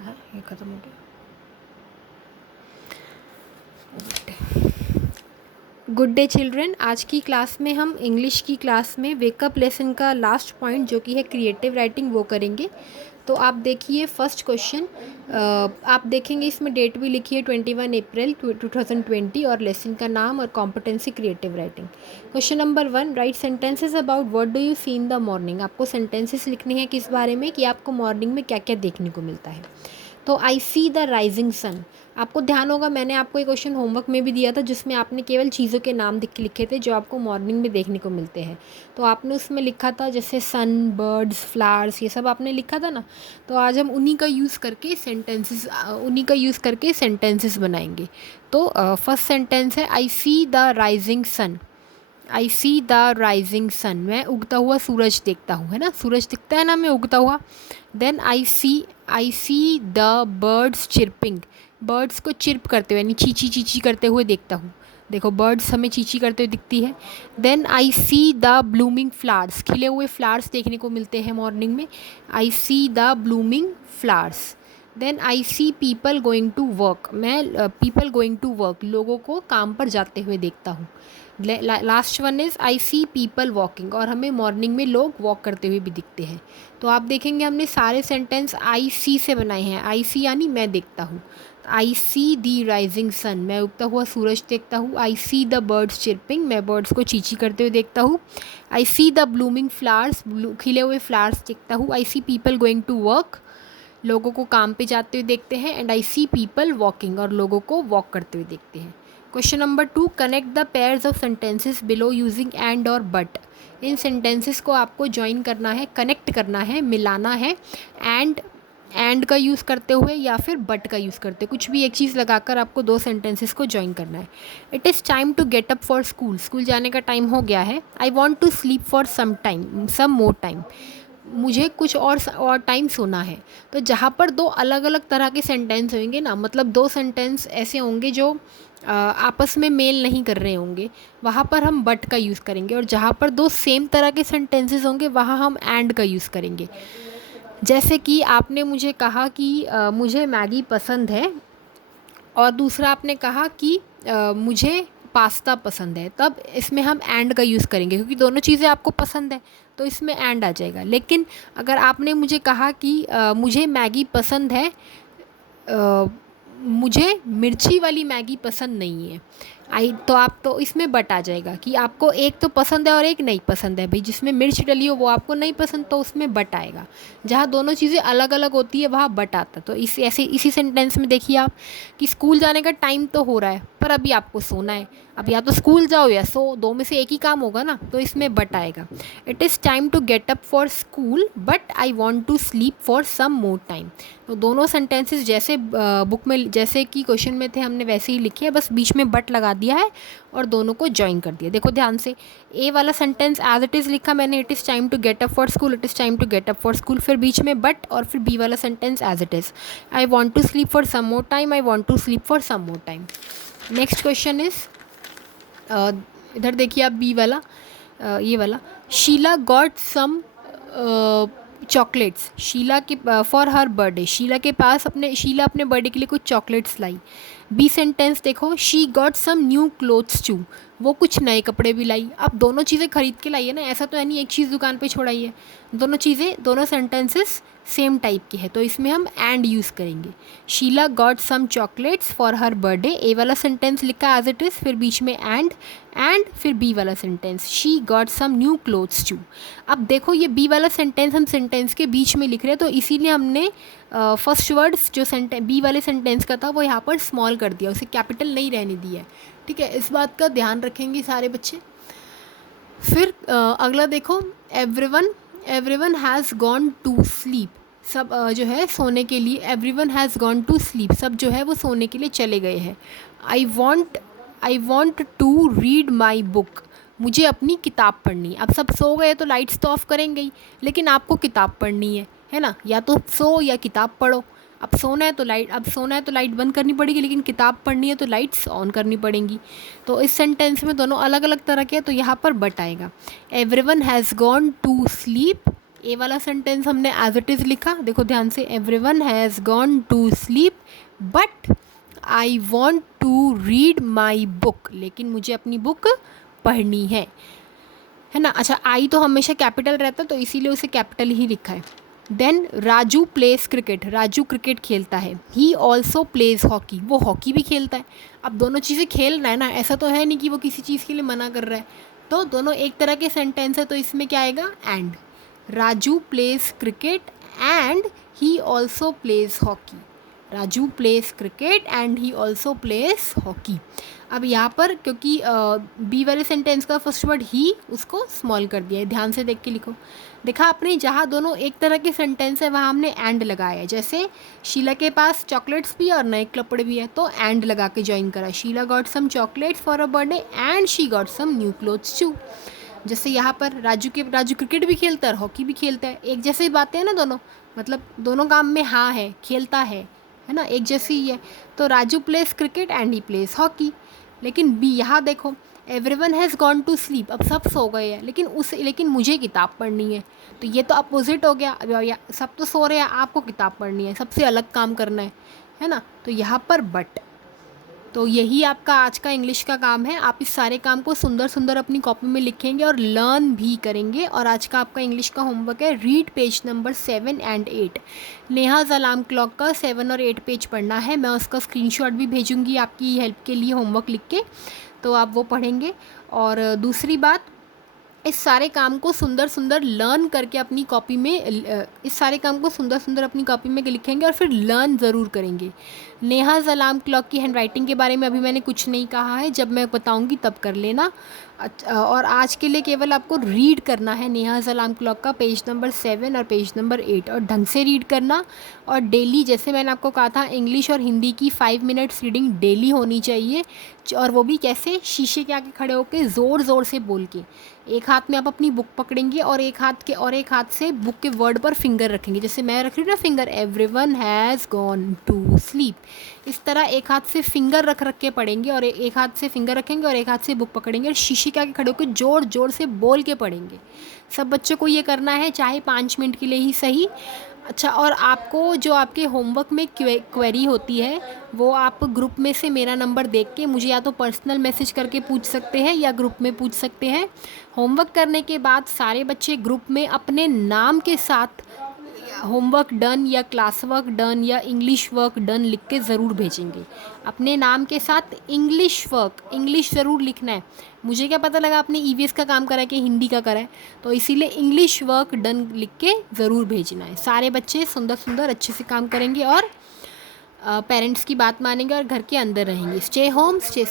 हाँ, ये ख़त्म हो गया। Good day children. आज की क्लास में हम इंग्लिश की क्लास में वेकअप लेसन का लास्ट पॉइंट जो कि है क्रिएटिव राइटिंग वो करेंगे। तो आप देखिए फर्स्ट क्वेश्चन, आप देखेंगे इसमें डेट भी लिखी है 21 अप्रैल 2020 और लेसन का नाम और competency creative writing. Question number 1, write sentences about what do you see in the morning. आपको सेंटेंसेस लिखने हैं किस बारे में कि आपको मॉर्निंग में क्या क्या देखने को मिलता है। तो आई सी द राइजिंग सन। आपको ध्यान होगा मैंने आपको एक क्वेश्चन होमवर्क में भी दिया था जिसमें आपने केवल चीज़ों के नाम लिखे थे जो आपको मॉर्निंग में देखने को मिलते हैं। तो आपने उसमें लिखा था जैसे सन, बर्ड्स, फ्लावर्स, ये सब आपने लिखा था ना। तो आज हम उन्हीं का यूज़ करके सेंटेंसेस बनाएंगे। तो फर्स्ट सेंटेंस है I see the rising sun. I see the rising sun, मैं उगता हुआ सूरज देखता हूँ, है ना, सूरज दिखता है ना मैं उगता हुआ। Then I see the birds chirping. Birds को चिर्प करते हुए यानी चीची चीची करते हुए देखता हूँ। देखो बर्ड्स हमें चीची करते हुए दिखती है। Then I see the blooming flowers, खिले हुए फ्लावर्स देखने को मिलते हैं मॉर्निंग में। I see the blooming flowers. Then I see people going to work, मैं पीपल गोइंग टू वर्क, लोगों को काम पर जाते हुए देखता हूँ। Last one is I see people walking, और हमें मॉर्निंग में लोग वॉक करते हुए भी दिखते हैं। तो आप देखेंगे हमने सारे सेंटेंस आई सी से बनाए हैं। आई सी यानी मैं देखता हूँ। I C the rising sun, मैं उगता हुआ सूरज देखता हूँ। I see the birds chirping, मैं बर्ड्स को चींची करते हुए देखता हूँ। I see the blooming flowers, खिले हुए फ्लावर्स देखता हूँ। I see people going to work, लोगों को काम पे जाते हुए देखते हैं। And I see people walking, और लोगों को वॉक करते हुए देखते हैं। Question number 2, connect the pairs of sentences below using and और बट। इन सेंटेंसेस को आपको ज्वाइन करना है, कनेक्ट करना है, मिलाना है एंड का यूज़ करते हुए या फिर बट का यूज़ करते हुए, कुछ भी एक चीज़ लगाकर आपको दो सेंटेंसेस को ज्वाइन करना है। It is time to get up for school, school जाने का टाइम हो गया है। I want to sleep for some more time, मुझे कुछ और टाइम सोना है। तो जहाँ पर दो अलग अलग तरह के सेंटेंस होंगे ना, मतलब दो सेंटेंस ऐसे होंगे जो आपस में मेल नहीं कर रहे होंगे, वहाँ पर हम बट का यूज़ करेंगे। और जहाँ पर दो सेम तरह के सेंटेंसेस होंगे वहाँ हम एंड का यूज़ करेंगे। जैसे कि आपने मुझे कहा कि मुझे मैगी पसंद है, और दूसरा आपने कहा कि मुझे पास्ता पसंद है, तब इसमें हम एंड का यूज़ करेंगे क्योंकि दोनों चीज़ें आपको पसंद है, तो इसमें एंड आ जाएगा। लेकिन अगर आपने मुझे कहा कि मुझे मैगी पसंद है, अ, मुझे मिर्ची वाली मैगी पसंद नहीं है, तो आप तो इसमें बट आ जाएगा कि आपको एक तो पसंद है और एक नहीं पसंद है। भाई जिसमें मिर्च डली हो वो आपको नहीं पसंद, तो उसमें बट आएगा। जहाँ दोनों चीज़ें अलग अलग होती है वहाँ बट आता। तो इसी सेंटेंस में देखिए आप कि स्कूल जाने का टाइम तो हो रहा है पर अभी आपको सोना है। अब या तो स्कूल जाओ या सो, दो में से एक ही काम होगा ना, तो इसमें बट आएगा। It is time to get up for school but I want to sleep for some more time. तो दोनों सेंटेंसेस जैसे बुक में जैसे कि क्वेश्चन में थे हमने वैसे ही लिखे हैं, बस बीच में बट लगा दिया है और दोनों को ज्वाइन कर दिया। देखो ध्यान से, ए वाला सेंटेंस एज इट इज़ लिखा मैंने, it is time to get up for school, it is time to get up for school, फिर बीच में बट, और फिर बी वाला sentence as it is, I want to sleep for some more time, I want to sleep for some more time. Next question is, इधर देखिए आप B वाला, ये वाला, Sheela got some chocolates, Sheela के फॉर हर बर्थडे, शीला अपने birthday के लिए कुछ चॉकलेट्स लाई। बी सेंटेंस देखो, she got some new clothes too, वो कुछ नए कपड़े भी लाई। अब दोनों चीज़ें खरीद के लाई है ना, ऐसा तो है नहीं एक चीज़ दुकान पे छोड़ाई है। दोनों सेंटेंसेस सेम टाइप की है, तो इसमें हम एंड यूज़ करेंगे। Sheela got some chocolates for her birthday, a वाला सेंटेंस लिखा एज इट इज़, फिर बीच में एंड फिर बी वाला sentence, she got some new clothes too. अब देखो ये बी वाला सेंटेंस हम सेंटेंस के बीच में लिख रहे हैं, तो इसीलिए हमने फर्स्ट वर्ड्स जो बी वाले सेंटेंस का था वो यहाँ पर स्मॉल कर दिया, उसे कैपिटल नहीं रहने दिया है। ठीक है, इस बात का ध्यान रखेंगे सारे बच्चे। फिर अगला देखो, everyone has gone to sleep, सब जो है सोने के लिए, everyone has gone to sleep, सब जो है वो सोने के लिए चले गए हैं। I want to read my book, मुझे अपनी किताब पढ़नी है। अब सब सो गए तो लाइट्स तो ऑफ करेंगे ही, लेकिन आपको किताब पढ़नी है ना, या तो सो या किताब पढ़ो। अब सोना है तो लाइट बंद करनी पड़ेगी, लेकिन किताब पढ़नी है तो लाइट्स ऑन करनी पड़ेंगी। तो इस सेंटेंस में दोनों अलग अलग तरह के हैं, तो यहाँ पर बट आएगा। Everyone has gone to sleep a वाला सेंटेंस हमने एज इट इज़ लिखा, देखो ध्यान से, everyone has gone to sleep but I want to read my book, लेकिन मुझे अपनी बुक पढ़नी है ना। अच्छा, आई तो हमेशा कैपिटल रहता है तो इसीलिए उसे कैपिटल ही लिखा है। Then Raju plays cricket, Raju cricket खेलता है। ही ऑल्सो प्लेज हॉकी, वो हॉकी भी खेलता है। अब दोनों चीज़ें खेल रहा है ना, ऐसा तो है नहीं कि वो किसी चीज़ के लिए मना कर रहा है, तो दोनों एक तरह के सेंटेंस है, तो इसमें क्या आएगा, and. Raju pledge cricket and he also plays hockey, Raju plays cricket and he also place hockey. अब यहाँ पर क्योंकि बी वाले सेंटेंस का फर्स्ट वर्ड ही, उसको स्मॉल कर दिया है, ध्यान से देख के लिखो। देखा आपने, जहाँ दोनों एक तरह के सेंटेंस है वहाँ हमने एंड लगाया है। जैसे शीला के पास चॉकलेट्स भी और नए कपड़े भी है, तो एंड लगा के ज्वाइन करा, Sheela got some chocolates for a birthday and she got some new clothes too. जैसे यहाँ पर राजू क्रिकेट भी खेलता है और हॉकी भी खेलता है, एक जैसे बातें हैं ना दोनों, मतलब दोनों काम में हाँ है, खेलता है ना, एक जैसी ही है। तो Raju plays cricket and he plays hockey. लेकिन बी, यहाँ देखो, everyone has gone to sleep, अब सब सो गए हैं, लेकिन मुझे किताब पढ़नी है, तो ये तो अपोजिट हो गया। अब सब तो सो रहे हैं, आपको किताब पढ़नी है, सबसे अलग काम करना है ना, तो यहाँ पर बट। तो यही आपका आज का इंग्लिश का काम है। आप इस सारे काम को सुंदर सुंदर अपनी कॉपी में लिखेंगे और लर्न भी करेंगे। और आज का आपका इंग्लिश का होमवर्क है, read page number 7 and 8। Neha's alarm clock का 7 और 8 पेज पढ़ना है। मैं उसका स्क्रीनशॉट भी भेजूंगी आपकी हेल्प के लिए होमवर्क लिख के, तो आप वो पढ़ेंगे। और दूसरी बात, इस सारे काम को सुंदर सुंदर लर्न करके अपनी कॉपी में इस सारे काम को सुंदर सुंदर अपनी कॉपी में लिखेंगे और फिर लर्न ज़रूर करेंगे। नेहाज़ अलार्म क्लॉक की हैंडराइटिंग के बारे में अभी मैंने कुछ नहीं कहा है, जब मैं बताऊंगी तब कर लेना। और आज के लिए केवल आपको रीड करना है नेहाज़ अलार्म क्लॉक का पेज नंबर 7 और पेज नंबर 8, और ढंग से रीड करना। और डेली, जैसे मैंने आपको कहा था, इंग्लिश और हिंदी की 5 मिनट्स रीडिंग डेली होनी चाहिए। और वो भी कैसे, शीशे के आगे खड़े होकर ज़ोर ज़ोर से बोल के। एक हाथ में आप अपनी बुक पकड़ेंगे और एक हाथ से बुक के वर्ड पर फिंगर रखेंगे, जैसे मैं रख रही हूँ ना finger, everyone has gone to sleep. इस तरह एक हाथ से फिंगर रख के पढ़ेंगे और एक हाथ से फिंगर रखेंगे और एक हाथ से बुक पकड़ेंगे और शीशे के आगे खड़े होकर जोर जोर से बोल के पढ़ेंगे। सब बच्चों को ये करना है, चाहे 5 मिनट के लिए ही सही। अच्छा, और आपको जो आपके होमवर्क में क्वेरी होती है, वो आप ग्रुप में से मेरा नंबर देख के मुझे या तो पर्सनल मैसेज करके पूछ सकते हैं या ग्रुप में पूछ सकते हैं। होमवर्क करने के बाद सारे बच्चे ग्रुप में अपने नाम के साथ होमवर्क डन या क्लास वर्क डन या इंग्लिश वर्क डन लिख के ज़रूर भेजेंगे। अपने नाम के साथ इंग्लिश वर्क, इंग्लिश ज़रूर लिखना है। मुझे क्या पता लगा आपने ईवीएस का काम करा है कि हिंदी का करा है, तो इसीलिए इंग्लिश वर्क डन लिख के ज़रूर भेजना है। सारे बच्चे सुंदर सुंदर अच्छे से काम करेंगे और पेरेंट्स की बात मानेंगे और घर के अंदर रहेंगे। Stay home, stay